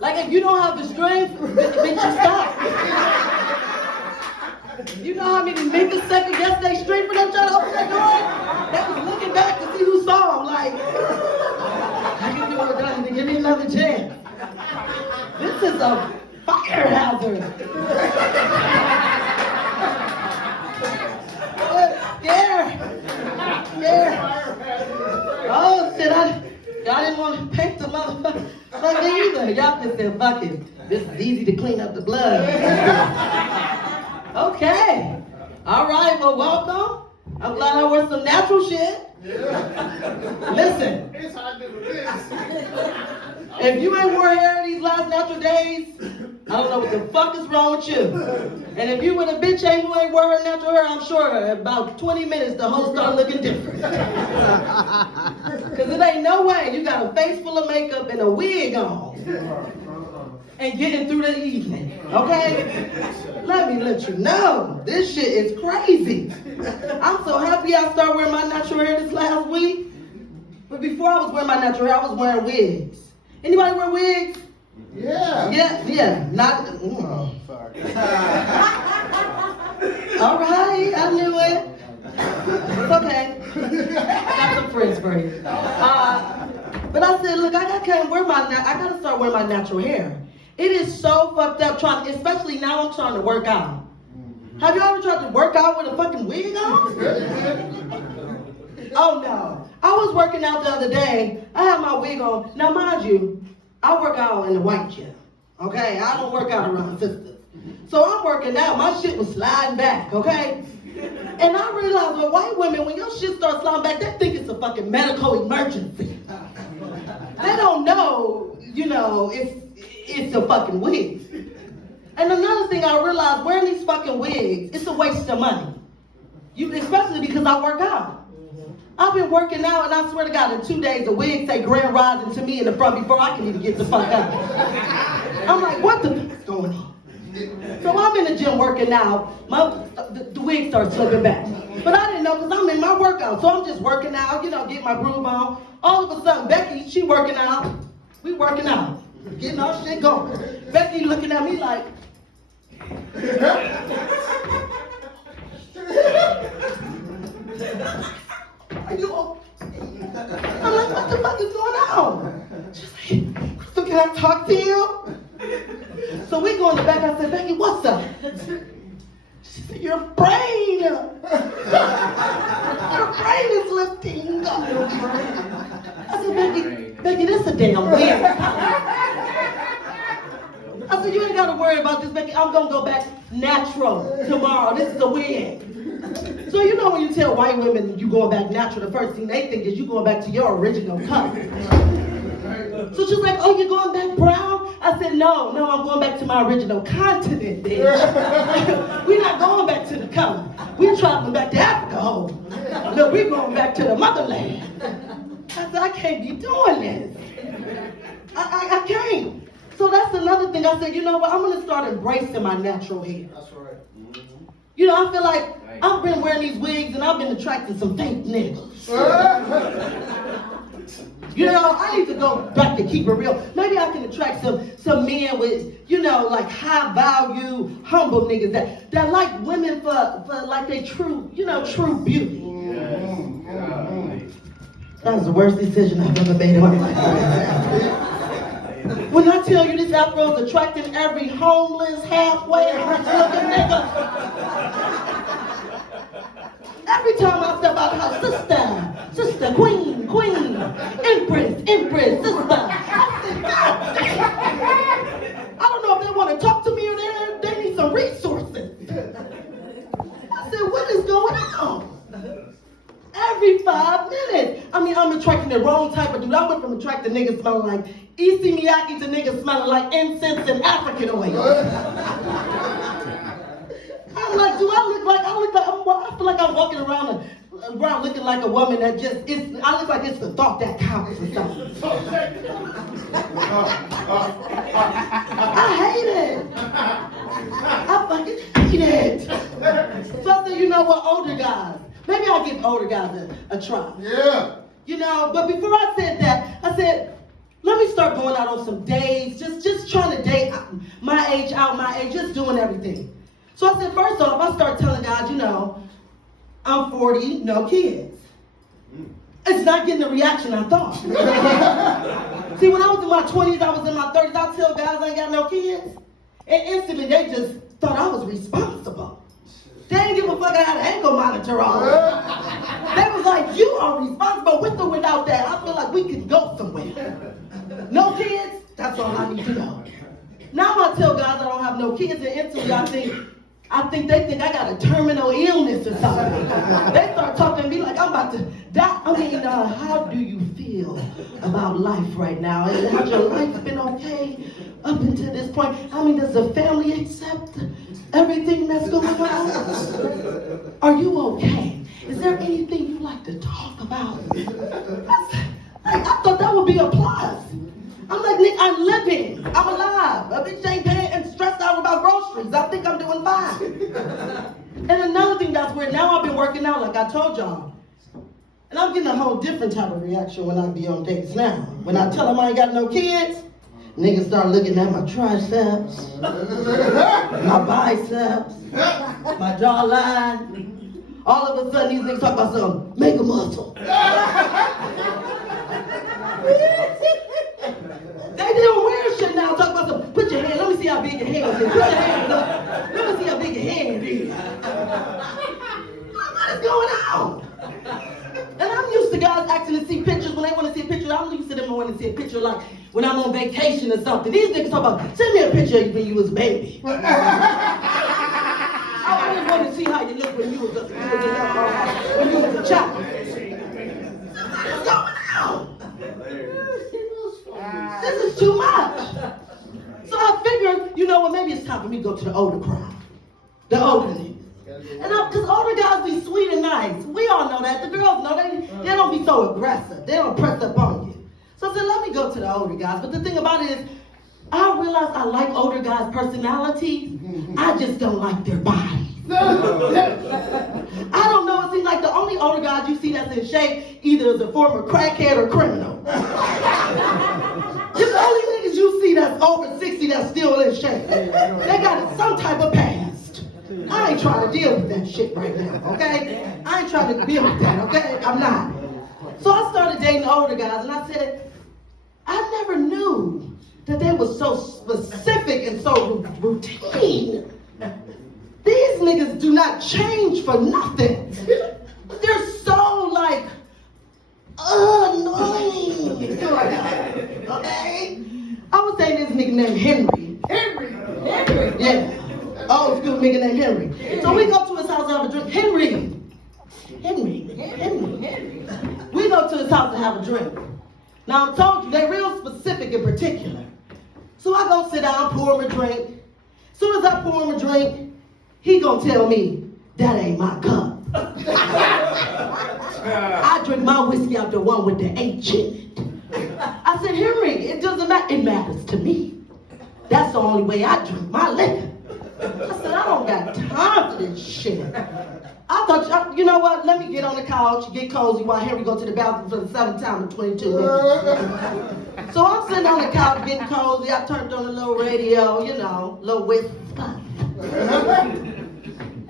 Like if you don't have the strength, then you stop. You know how many niggas second guess they strength when they try to open that door? They was looking back to see who saw them. Like, I can do it, Johnny. Give me another chance. This is a fire hazard. Scared. Oh shit, y'all didn't want to paint the motherfucker either. Y'all just said, fuck it. This is easy to clean up the blood. Okay. All right, well, welcome. I'm glad I wore some natural shit. Yeah. Listen. It's hard to do this. If you ain't wore hair these last natural days, I don't know what the fuck is wrong with you. And if you with a bitch who ain't wore her natural hair, I'm sure in about 20 minutes the whole start looking different. Because it ain't no way you got a face full of makeup and a wig on and getting through the evening, okay? Let me let you know, this shit is crazy. I'm so happy I started wearing my natural hair this last week. But before I was wearing my natural hair, I was wearing wigs. Anybody wear wigs? Yeah. Yeah. Not. Oh, fuck. All right, I knew it. It's okay. Got some friends for you. But I said, look, I gotta start wearing my natural hair. It is so fucked up especially now I'm trying to work out. Have you ever tried to work out with a fucking wig on? Oh no. I was working out the other day. I had my wig on. Now mind you, I work out in the white gym. Okay? I don't work out around sisters. So I'm working out. My shit was sliding back, okay? And I realized with white women, when your shit starts sliding back, they think it's a fucking medical emergency. They don't know, it's a fucking wig. And another thing I realized, wearing these fucking wigs, it's a waste of money. Especially because I work out. I've been working out, and I swear to God, in 2 days, the wig say Grand Rising to me in the front before I can even get the fuck out. I'm like, what the fuck is going on? So I'm in the gym working out. The wig starts slipping back. But I didn't know because I'm in my workout. So I'm just working out, get my groove on. All of a sudden, Becky, she working out. We working out. Getting our shit going. Becky looking at me like, are you okay? I'm like, what the fuck is going on? She's like, so can I talk to you? So we go in the back. I said, Becky, what's up? She said, your brain. Your brain is lifting. I said, Becky, this is a damn wig. I said, you ain't got to worry about this, Becky. I'm going to go back natural tomorrow. This is a wig. So when you tell white women you going back natural, the first thing they think is you going back to your original color. So she's like, oh, you're going back brown? I said, no, I'm going back to my original continent, bitch. We're not going back to the color. We're traveling back to Africa, ho. Look, we're going back to the motherland. I said, I can't be doing this. I can't. So that's another thing. I said, you know what? I'm going to start embracing my natural hair. That's right. I feel like I've been wearing these wigs and I've been attracting some fake niggas. I need to go back to keep it real. Maybe I can attract some men with, like high value, humble niggas that like women for like they true beauty. That was the worst decision I've ever made in my life. When I tell you this afro is attracting every homeless, halfway looking nigga. Every time I step out the house, sister, queen, empress, sister. I don't know if they want to talk to me or they need some resources. I said, what is going on? Every 5 minutes. I'm attracting the wrong type of dude. I went from attracting niggas smelling like Issey Miyake to niggas smelling like incense and African oil. I'm like, do I look like I feel like I'm walking around looking like a woman that I look like it's the thought that counts or something. I hate it. I fucking hate it. So I said, you know what, older guys. Maybe I'll give older guys a try. Yeah. But before I said that, I said, let me start going out on some dates, just trying to date my age, just doing everything. So I said, first off, I started telling guys, I'm 40, no kids. It's not getting the reaction I thought. See, when I was in my 20s, I was in my 30s, I tell guys I ain't got no kids. And instantly, they just thought I was responsible. They didn't give a fuck I had an ankle monitor on. They was like, you are responsible with or without that. I feel like we can go somewhere. No kids? That's all I need to know. Now I tell guys I don't have no kids, and instantly they think I got a terminal illness or something. They start talking to me like I'm about to die. I mean, how do you feel about life right now? Has your life been okay up until this point? I mean, does the family accept everything that's going on? Are you okay? Is there anything you like to talk about? I thought that would be a plus. I'm like, Nick, I'm living. I'm alive. A bitch ain't paying and stressed out about groceries. I think I'm doing fine. And another thing that's weird, now I've been working out like I told y'all. And I'm getting a whole different type of reaction when I be on dates now. When I tell them I ain't got no kids, niggas start looking at my triceps, my biceps, my jawline. All of a sudden, these niggas talk about something, make a muscle. They doing weird shit now, talk about something, put your hand, let me see how big your hand is. Put your hands up, let me see how big your hand is. What is going on? And I'm used to guys asking to see pictures when they want to see a picture. I'm used to them wanting to see a picture like when I'm on vacation or something. These niggas talk about, send me a picture of you when you was a baby. I always wanted to see how you look when you was a child. What's going on? This is too much. So I figured, maybe it's time for me to go to the older crowd. The older niggas. And because older guys be sweet and nice. We all know that. The girls know they don't be so aggressive. They don't press up on you. So I said, let me go to the older guys. But the thing about it is, I realized I like older guys' personalities. I just don't like their bodies. I don't know, it seems like the only older guys you see that's in shape either is a former crackhead or criminal. It's the only niggas you see that's over 60 that's still in shape. They got some type of past. I ain't trying to deal with that shit right now, okay? I ain't trying to deal with that, okay? I'm not. So I started dating older guys, and I said, I never knew that they were so specific and so routine. These niggas do not change for nothing. They're so annoying. Okay? I was saying this nigga named Henry. Henry? Yeah. Old school nigga named Henry. So we go to his house to have a drink. Henry. We go to his house to have a drink. Now I told you, they're real specific and particular. So I go sit down, pour him a drink. As soon as I pour him a drink, he gonna tell me, that ain't my cup. I drink my whiskey out the one with the H in it. I said, Henry, it doesn't matter. It matters to me. That's the only way I drink my liquor. I said, I don't got time for this shit. I thought, you know what? Let me get on the couch, get cozy while Henry go to the bathroom for the 7th time in 22 minutes. So I'm sitting on the couch getting cozy. I turned on a little radio, little whiskey stuff.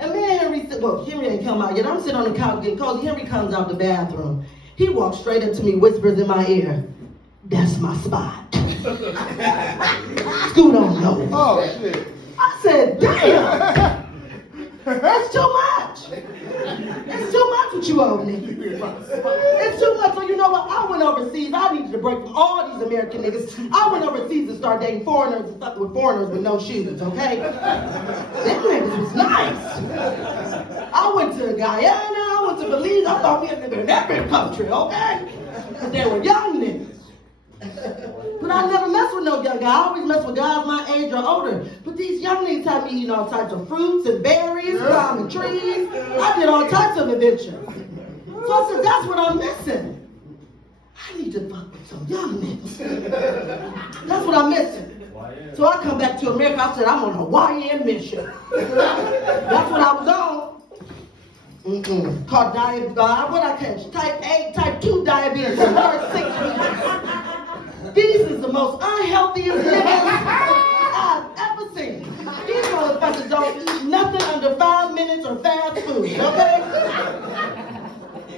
And me and Henry said, well, Henry ain't come out yet. I'm sitting on the couch getting cozy. Henry comes out the bathroom. He walks straight up to me, whispers in my ear, that's my spot. Scoot on over. Oh, shit. I said, damn. That's too much. It's too much with you old niggas. It's too much. So you know what? I went overseas. I needed to break from all these American niggas. I went overseas and started dating foreigners and fucking with foreigners with no shoes, okay? Them niggas was nice. I went to Guyana. I went to Belize. I thought we had niggas in every country, okay? But they were young niggas. But I never mess with no young guy. I always mess with guys my age or older. But these young niggas had me eating all types of fruits and berries, climbing trees. I did all types of adventures. So I said, that's what I'm missing. I need to fuck with some young niggas. That's what I'm missing. So I come back to America. I said, I'm on a YN mission. That's what I was on. Called diabetes. What I catch? Type 8, type 2 diabetes. The first 6 weeks. These is the most unhealthiest niggas I've ever seen. These motherfuckers don't eat nothing under 5 minutes or fast food, okay?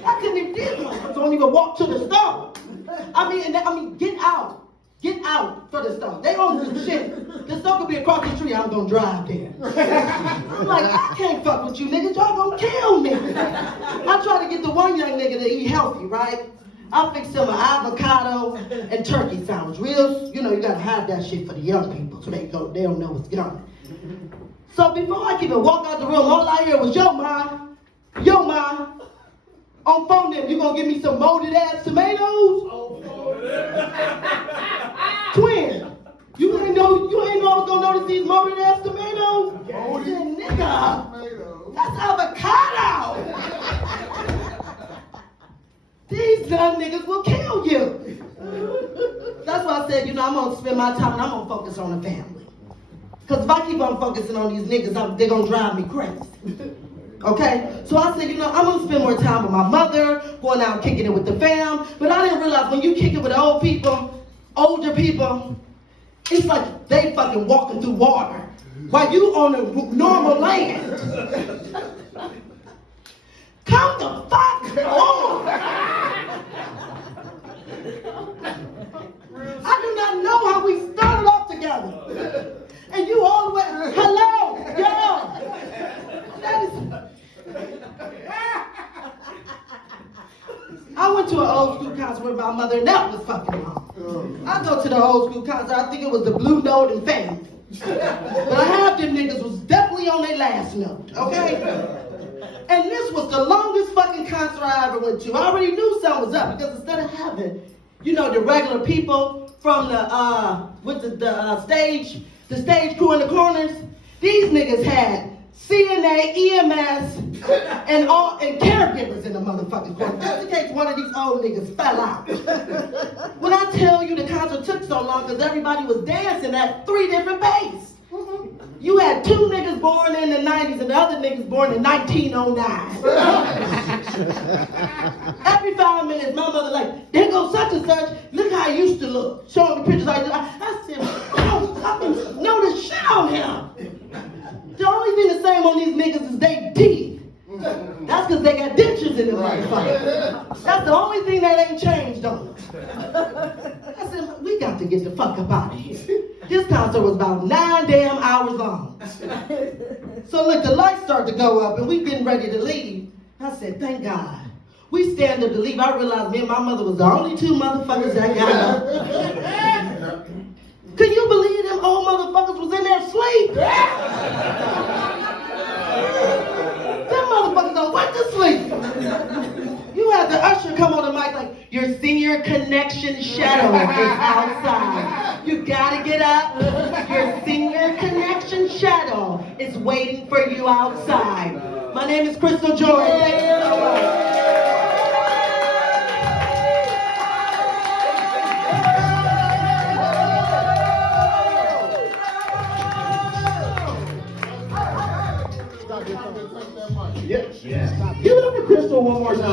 I couldn't even, these motherfuckers don't even walk to the store. I mean, get out. Get out for the store. They don't do shit. The store could be across the street, I'm gonna drive there. I'm like, I can't fuck with you niggas, y'all gonna kill me. I try to get the one young nigga to eat healthy, right? I fix him an avocado and turkey sandwich. Real, you gotta hide that shit for the young people so they don't know what's going. So before I could even walk out the room, all I hear was, yo ma, on phone them, you gonna give me some molded ass tomatoes? Twin, you ain't know I was gonna notice these molded ass tomatoes? Molded nigga, that's avocado. These young niggas will kill you. That's why I said, I'm gonna spend my time and I'm gonna focus on the family. Cause if I keep on focusing on these niggas, they're gonna drive me crazy. Okay? So I said, I'm gonna spend more time with my mother, going out and kicking it with the fam. But I didn't realize when you kick it with older people, it's like they fucking walking through water while you on a normal land. Come the fuck on! I do not know how we started off together. And you all the way, hello, yo! That is... I went to an old school concert with my mother and that was fucking wrong. I go to the old school concert, I think it was the Blue Note and Family. But half them niggas was definitely on their last note, okay? And this was the longest fucking concert I ever went to. I already knew something was up because instead of having, the regular people from the stage crew in the corners, these niggas had CNA, EMS, and caregivers in the motherfucking corner. Just in case one of these old niggas fell out. When I tell you the concert took so long because everybody was dancing at 3 different paces. You had 2 niggas born in the 90s and the other niggas born in 1909. Every 5 minutes, my mother like, there goes such and such, look how he used to look. Showing me pictures like that. I said, I don't fucking know the shit on him. The only thing the same on these niggas is they teeth. That's because they got dentures in them motherfuckers. That's the only thing that ain't changed on them. I said, we got to get the fuck up out of here. This concert was about 9 damn hours long. So look, the lights start to go up and we getting ready to leave. I said, thank God. We stand up to leave. I realized me and my mother was the only 2 motherfuckers that got up. Can you believe them old motherfuckers was in there asleep? Them motherfuckers done went to sleep. You had the usher come on the mic like, your senior connection shadow is outside. You gotta get up. Your senior connection shadow is waiting for you outside. My name is Crystal Jordan. Thank you so much. Yes. Give it up for Crystal one more time.